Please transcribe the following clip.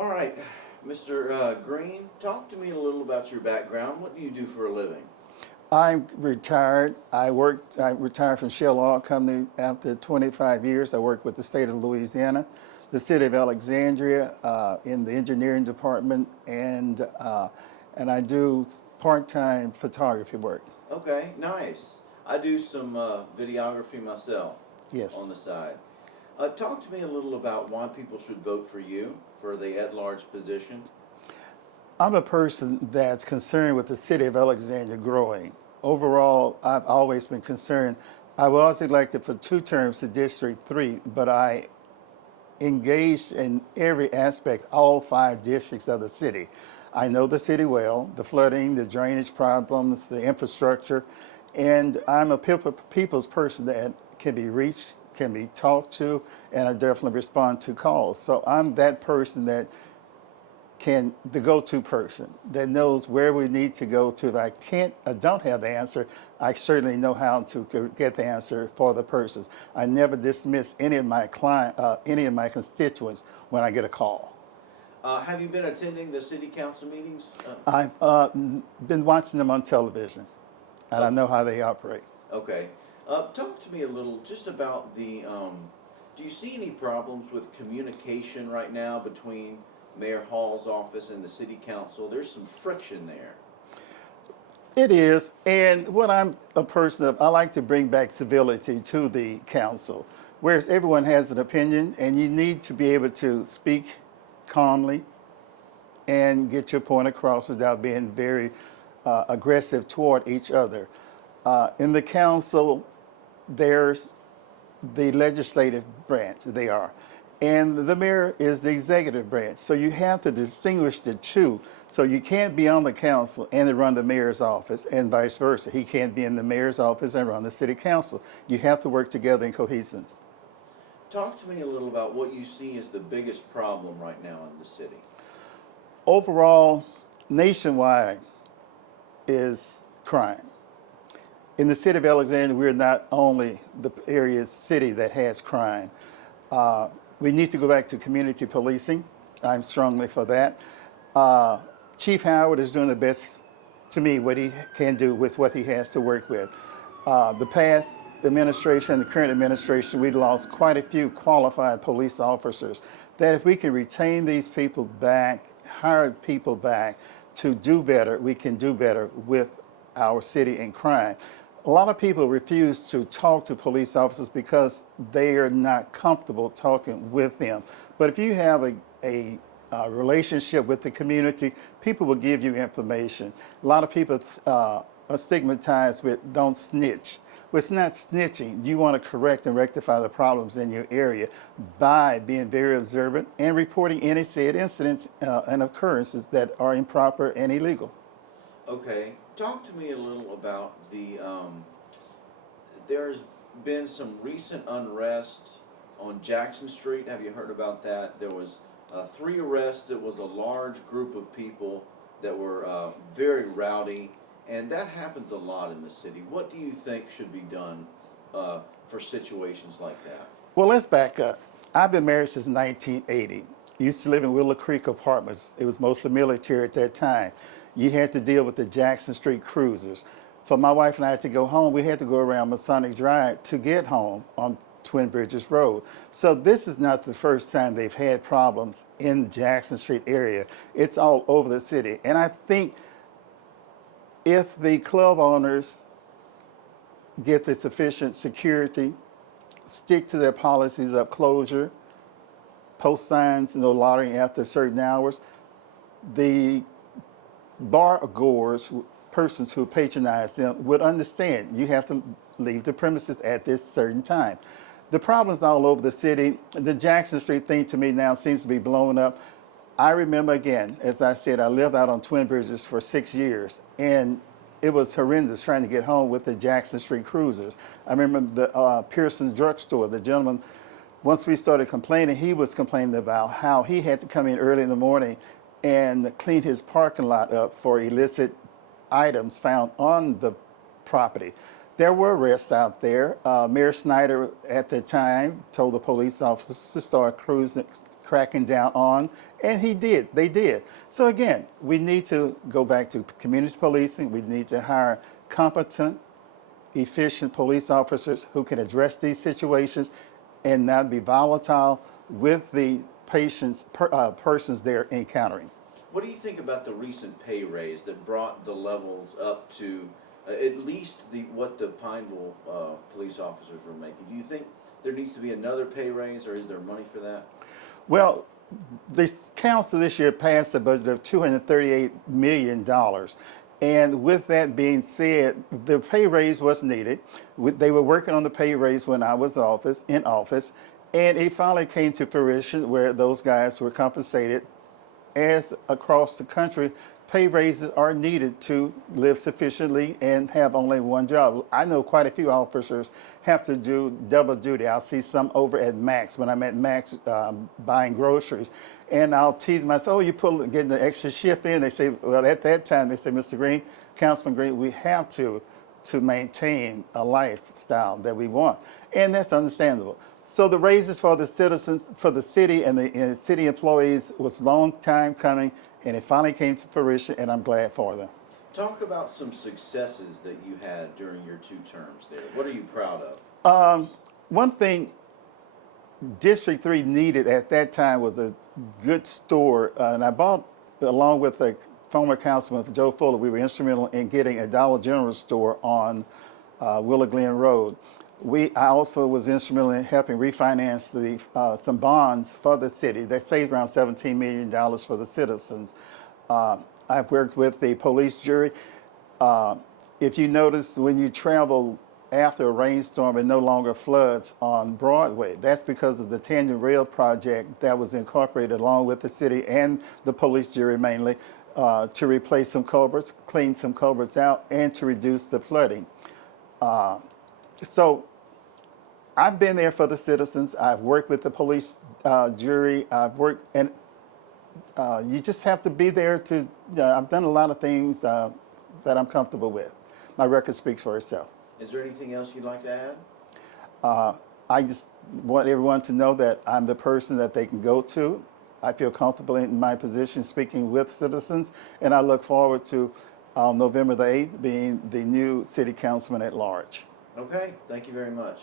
All right, Mr. Green, talk to me a little about your background. What do you do for a living? I'm retired. I retired from Shell Oil Company after 25 years. I worked with the state of Louisiana, the city of Alexandria in the engineering department, and I do part-time photography work. Okay, nice. I do some videography myself on Yes. the side. Talk to me a little about why people should vote for you for the at-large position. I'm a person that's concerned with the city of Alexandria growing. Overall, I've always been concerned. I was elected for 2 terms to District 3, but I engaged in every aspect, all 5 districts of the city. I know the city well, the flooding, the drainage problems, the infrastructure, and I'm a people's person that can be reached, can be talked to, and I definitely respond to calls. So I'm that person that the go-to person that knows where we need to go to. If I don't have the answer, I certainly know how to get the answer for the persons. I never dismiss any of my any of my constituents when I get a call. Have you been attending the city council meetings? I've been watching them on television, and I Oh, know how they operate. okay. Talk to me a little just about do you see any problems with communication right now between Mayor Hall's office and the city council? There's some friction there. It is, and what I'm a person of, I like to bring back civility to the council, whereas everyone has an opinion, and you need to be able to speak calmly and get your point across without being very aggressive toward each other. In the council, there's the legislative branch, they are. And the mayor is the executive branch. So you have to distinguish the two. So you can't be on the council and run the mayor's office and vice versa. He can't be in the mayor's office and run the city council. You have to work together in cohesion. Talk to me a little about what you see as the biggest problem right now in the city. Overall, nationwide is crime. In the city of Alexandria, we're not only the city that has crime. We need to go back to community policing. I'm strongly for that. Chief Howard is doing the best, to me, what he can do with what he has to work with. The past administration, the current administration, we lost quite a few qualified police officers. That if we can retain these people back, hire people back to do better, we can do better with our city and crime. A lot of people refuse to talk to police officers because they are not comfortable talking with them. But if you have a relationship with the community, people will give you information. A lot of people are stigmatized with don't snitch. Well, it's not snitching. You want to correct and rectify the problems in your area by being very observant and reporting any said incidents and occurrences that are improper and illegal. Okay, talk to me a little about there's been some recent unrest on Jackson Street. Have you heard about that? There was 3 arrests. It was a large group of people that were very rowdy, and that happens a lot in the city. What do you think should be done for situations like that? Well, let's back up. I've been married since 1980. Used to live in Willow Creek Apartments. It was mostly military at that time. You had to deal with the Jackson Street cruisers. For my wife and I to go home, we had to go around Masonic Drive to get home on Twin Bridges Road. So this is not the first time they've had problems in Jackson Street area. It's all over the city. And I think if the club owners get the sufficient security, stick to their policies of closure, post signs, no loitering after certain hours, the bar goers, persons who patronize them, would understand you have to leave the premises at this certain time. The problems all over the city. The Jackson Street thing to me now seems to be blown up. I remember, again, as I said, I lived out on Twin Bridges for 6 years, and it was horrendous trying to get home with the Jackson Street cruisers. I remember the Pearson's drugstore, the gentleman, once we started complaining, he was complaining about how he had to come in early in the morning and clean his parking lot up for illicit items found on the property. There were arrests out there. Mayor Snyder at the time told the police officers to start cracking down on, and he did. They did. So again, we need to go back to community policing. We need to hire competent, efficient police officers who can address these situations and not be volatile with the persons they're encountering. What do you think about the recent pay raise that brought the levels up to at least what the Pineville police officers were making? Do you think there needs to be another pay raise, or is there money for that? Well, the council this year passed a budget of $238 million. And with that being said, the pay raise was needed. They were working on the pay raise when I was in office, and it finally came to fruition where those guys were compensated. As across the country, pay raises are needed to live sufficiently and have only one job. I know quite a few officers have to do double duty. I'll see some over at Max when I'm at Max buying groceries, and I'll tease myself, "Oh, you getting the extra shift in?" They say, "Well, at that time," they say, "Mr. Green, Councilman Green, we have to maintain a lifestyle that we want," and that's understandable. So the raises for the citizens, for the city and the city employees was a long time coming, and it finally came to fruition, and I'm glad for them. Talk about some successes that you had during your 2 terms there. What are you proud of? One thing District 3 needed at that time was a good store, and I bought, along with a former councilman, Joe Fuller, we were instrumental in getting a Dollar General store on Willow Glen Road. I also was instrumental in helping refinance some bonds for the city. They saved around $17 million for the citizens. I've worked with the police jury. If you notice, when you travel after a rainstorm, it no longer floods on Broadway. That's because of the Tangent Rail project that was incorporated along with the city and the police jury mainly to replace some culverts, clean some culverts out, and to reduce the flooding. So I've been there for the citizens. I've worked with the police jury. And you just have to be there to, I've done a lot of things that I'm comfortable with. My record speaks for itself. Is there anything else you'd like to add? I just want everyone to know that I'm the person that they can go to. I feel comfortable in my position speaking with citizens, and I look forward to November the 8th being the new city councilman at large. Okay, thank you very much.